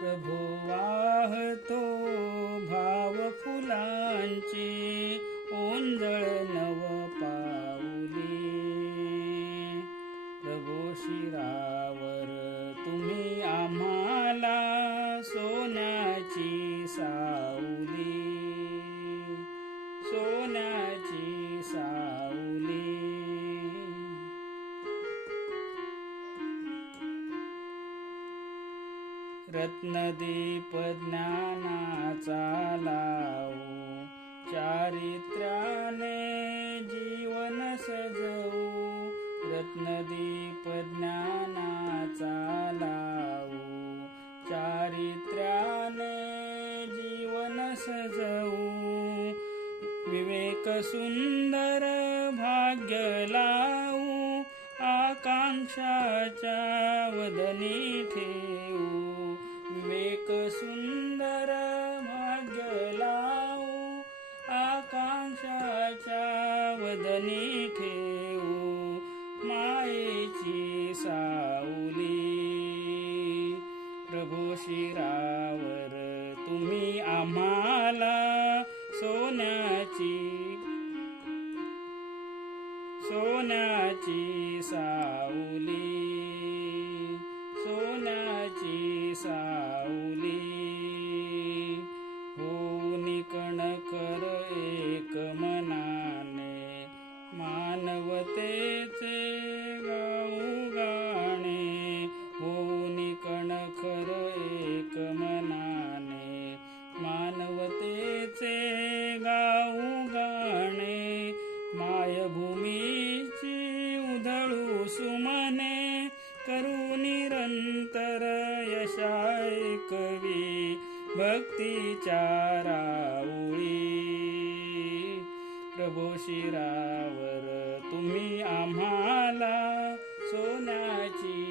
प्रभो वाहतो भाव फुलांचे ओंजळ नव पाऊले. प्रभो शिरावर तुम्ही रत्नदीप ज्ञानाचा लावू चारित्र्याने जीवन सजवू रत्नदीप ज्ञानाचा लावू चारित्र्याने जीवन सजवू विवेक सुंदर भाग्य लावू आकांक्षाच्या वदनी ठेवू वदनी ठेवू मायेची सावली. प्रभू शिरावर तुम्ही आम्हाला सोन्याची सोन्याची साऊ सुमने करू निरंतर यशाय कवी भक्तीच्या राऊळी. प्रभो शिरावर तुम्ही आम्हाला सोन्याची